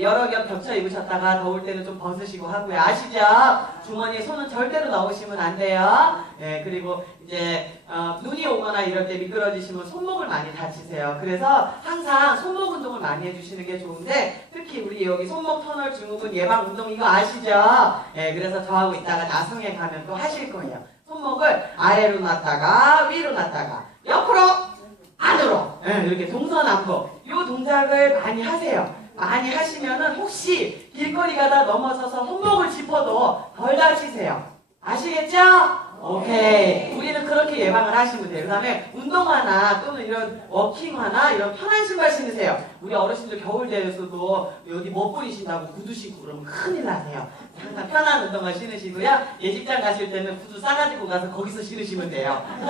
여러 겹 겹쳐 입으셨다가 더울 때는 좀 벗으시고 하고요. 아시죠? 주머니에 손은 절대로 넣으시면 안 돼요. 예, 그리고 이제 어, 눈이 오거나 이럴 때 미끄러지시면 손목을 많이 다치세요. 그래서 항상 손목 운동을 많이 해주시는 게 좋은데 특히 우리 여기 손목 터널 증후군 예방 운동 이거 아시죠? 예, 그래서 저하고 있다가 나성에 가면 또 하실 거예요. 손목을 아래로 놨다가 위로 놨다가 옆으로 안으로 예, 이렇게 동서남북 이 동작을 많이 하세요. 많이 하시면은 혹시 길거리 가다 넘어져서 손목을 짚어도 덜 다치세요. 아시겠죠? 오케이. 우리 는 그렇게 예방을 하시면 돼요. 그 다음에 운동화나 또는 이런 워킹화나 이런 편한 신발 신으세요. 우리 어르신들 겨울 대에서도 어디 못 부리신다고 구두 신고 그러면 큰일 나세요. 항상 편한 운동화 신으시고요. 예직장 가실 때는 구두 싸가지고 가서 거기서 신으시면 돼요.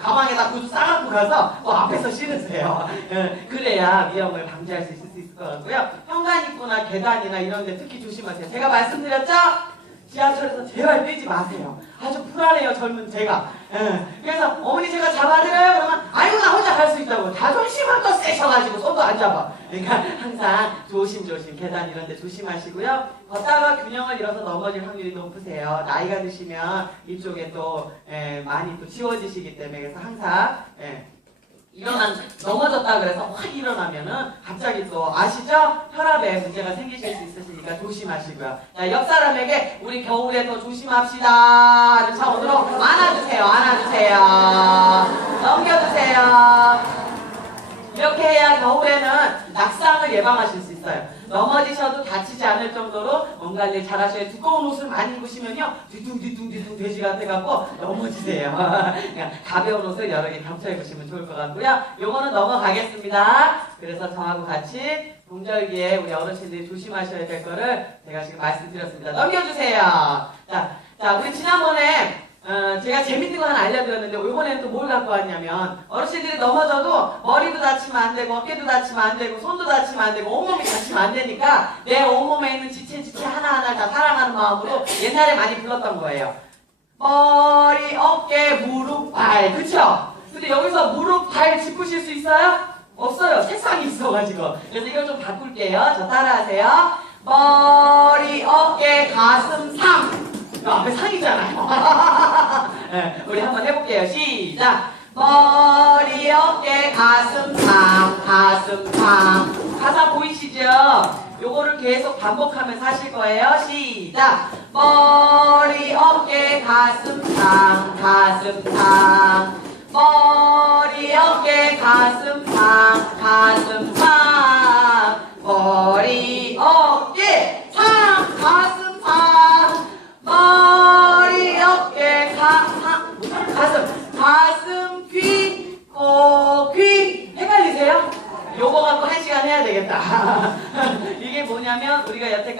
가방에다 구두 싸갖고 가서 그 앞에서 신으세요. 예, 그래야 위험을 방지할 수 있을 수 있을 것 같고요. 현관 입구나 계단이나 이런 데 특히 조심하세요. 제가 말씀드렸죠? 지하철에서 제발 뛰지 마세요. 아주 불안해요, 젊은 제가. 예, 그래서 어머니 제가 잡아드려요? 그러면 아이고 나 혼자 갈 수 있다고. 자존심은 또 세셔가지고 손도 안 잡아. 그러니까 항상 조심조심 계단 이런 데 조심하시고요. 걷다가 균형을 잃어서 넘어질 확률이 높으세요. 나이가 드시면 이쪽에 또 예, 많이 또 지워지시기 때문에 그래서 항상 예, 일어난 넘어졌다 그래서 확 일어나면은 갑자기 또 아시죠? 혈압에 문제가 생기실 수 있으시니까 조심하시고요. 자, 옆 사람에게 우리 겨울에 더 조심합시다. 차원으로 안아주세요. 안아주세요. 넘겨주세요. 이렇게 해야 겨울에는 낙상을 예방하실 수 있어요. 넘어지셔도 다치지 않을 정도로 몸 관리 잘 하셔야. 두꺼운 옷을 많이 입으시면요. 뒤뚱뒤뚱뒤뚱 돼지 같아갖고 넘어지세요. 그냥 가벼운 옷을 여러 개 겹쳐 입으시면 좋을 것 같고요. 요거는 넘어가겠습니다. 그래서 저하고 같이 동절기에 우리 어르신들이 조심하셔야 될 거를 제가 지금 말씀드렸습니다. 넘겨주세요. 자, 자, 우리 지난번에 어, 제가 재밌는 거 하나 알려드렸는데 이번에는 또 뭘 갖고 왔냐면 어르신들이 넘어져도 머리도 다치면 안 되고 어깨도 다치면 안 되고 손도 다치면 안 되고 온몸이 다치면 안 되니까 내 온몸에 있는 지체 지체 하나하나 다 사랑하는 마음으로 옛날에 많이 불렀던 거예요. 머리, 어깨, 무릎, 발 그쵸? 근데 여기서 무릎, 발 짚으실 수 있어요? 없어요. 책상이 있어가지고 그래서 이걸 좀 바꿀게요. 저 따라하세요. 머리, 어깨, 가슴, 상저 앞에 상이잖아요. 네, 우리 한번 해볼게요. 시작. 머리, 어깨, 가슴, 상, 가슴, 상. 가사 보이시죠? 요거를 계속 반복하면서 하실 거예요. 시작. 머리, 어깨, 가슴, 상, 가슴, 상. 머리, 어깨, 가슴,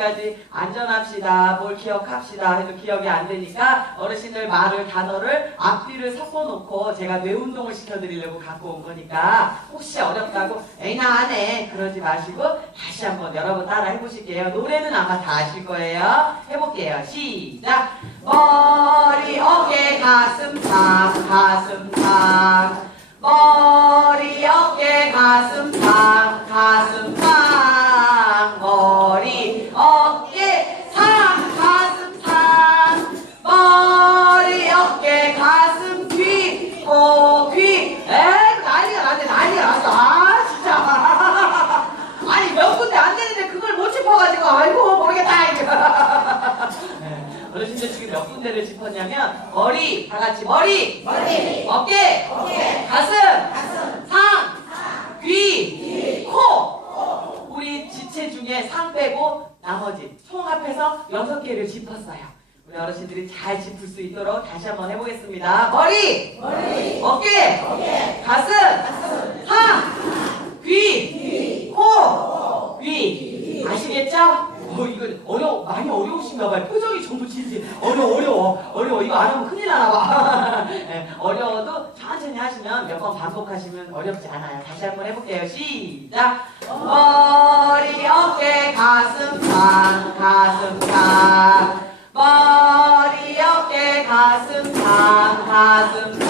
여태까지 안전합시다, 뭘 기억합시다 해도 기억이 안 되니까 어르신들 말을 단어를 앞뒤를 섞어놓고 제가 뇌운동을 시켜드리려고 갖고 온 거니까 혹시 어렵다고 에이 나 안 해 그러지 마시고 다시 한번 여러분 따라 해보실게요. 노래는 아마 다 아실 거예요. 해볼게요. 시작. 머리, 어깨, 가슴, 상, 가슴, 짚었냐면, 머리, 다 같이 머리, 머리, 어깨, 어깨, 가슴, 가슴, 상, 귀, 코. 우리 지체 중에 상 빼고 나머지 총 합해서 여섯 개를 짚었어요. 우리 어르신들이 잘 짚을 수 있도록 다시 한번 해보겠습니다. 머리, 머리, 어깨, 어깨, 가슴, 가슴, 상, 귀, 귀, 코, 귀. 아시겠죠? 어, 이거 어려 많이 어려우신가 봐요. 표정이 전부 진지 어려워 어려워 어려워 이거 안 하면 큰일 나나 봐. 예, 어려워도 천천히 하시면 몇 번 반복하시면 어렵지 않아요. 다시 한번 해볼게요. 시작. 머리 어깨 가슴 상 가슴 상 머리 어깨 가슴 상 가슴 상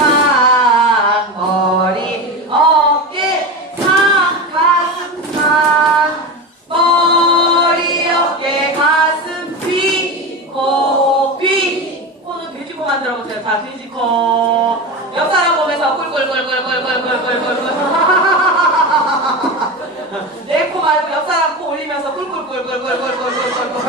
짚어. 옆 사람 보면서 꿀꿀꿀꿀꿀꿀꿀꿀꿀꿀. 내 코 말고 옆 사람 코 올리면서 꿀꿀꿀꿀꿀꿀꿀꿀꿀.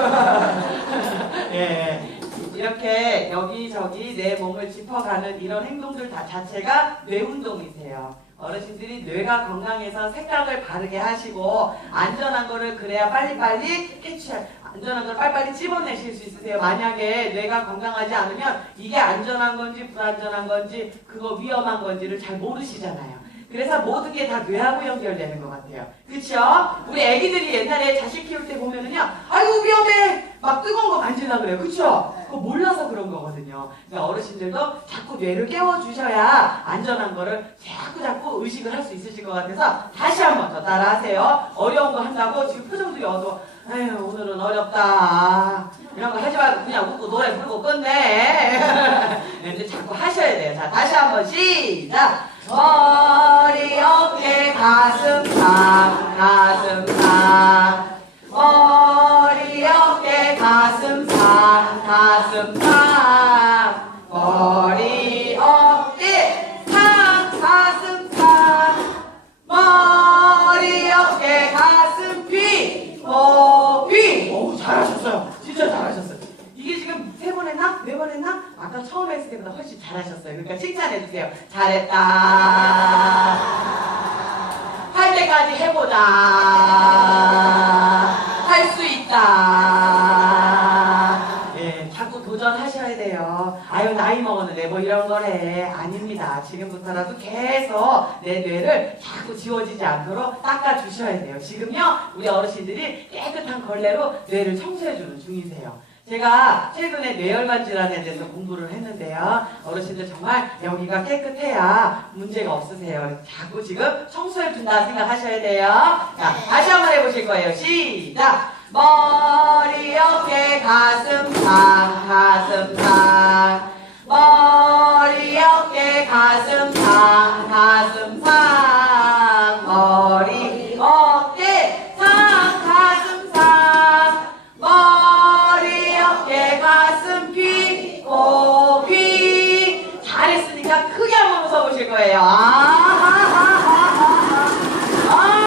예. 이렇게 여기저기 내 몸을 짚어가는 이런 행동들 다 자체가 뇌 운동이세요. 어르신들이 뇌가 건강해서 생각을 바르게 하시고 안전한 거를 그래야 빨리빨리 캐치 안전한 걸 빨리빨리 집어내실 수 있으세요. 만약에 뇌가 건강하지 않으면 이게 안전한 건지 불안전한 건지 그거 위험한 건지를 잘 모르시잖아요. 그래서 모든 게 다 뇌하고 연결되는 것 같아요. 그쵸? 우리 애기들이 옛날에 자식 키울 때 보면은요, 아이고 위험해! 막 뜨거운 거 만지려고 그래요. 그쵸? 그거 몰라서 그런 거거든요. 그러니까 어르신들도 자꾸 뇌를 깨워주셔야 안전한 거를 자꾸 자꾸 의식을 할 수 있으실 것 같아서 다시 한번 더 따라하세요. 어려운 거 한다고 지금 표정도 여도 아유 오늘은 어렵다. 이런 거 하지 말고 그냥 웃고 노래 부르고 끝내. 근데 자꾸 하셔야 돼요. 자 다시 한번 시작. 머리 어깨 가슴 상 가슴 상 잘하셨어요. 진짜 잘하셨어요. 이게 지금 세 번 했나 네 번 했나 아까 처음 했을 때보다 훨씬 잘하셨어요. 그러니까 칭찬해 주세요. 잘했다. 할 때까지 해보자. 할 수 있다. 예 자꾸 도전하셔야 돼요. 아유 나이 먹었는데 뭐 이런 거래 아닙니다 지금부터라도 내 뇌를 자꾸 지워지지 않도록 닦아주셔야 돼요 지금요 우리 어르신들이 깨끗한 걸레로 뇌를 청소해주는 중이세요 제가 최근에 뇌혈관 질환에 대해서 공부를 했는데요. 어르신들 정말 여기가 깨끗해야 문제가 없으세요. 자꾸 지금 청소해준다 생각하셔야 돼요. 자, 다시 한번 해보실 거예요. 시작! 머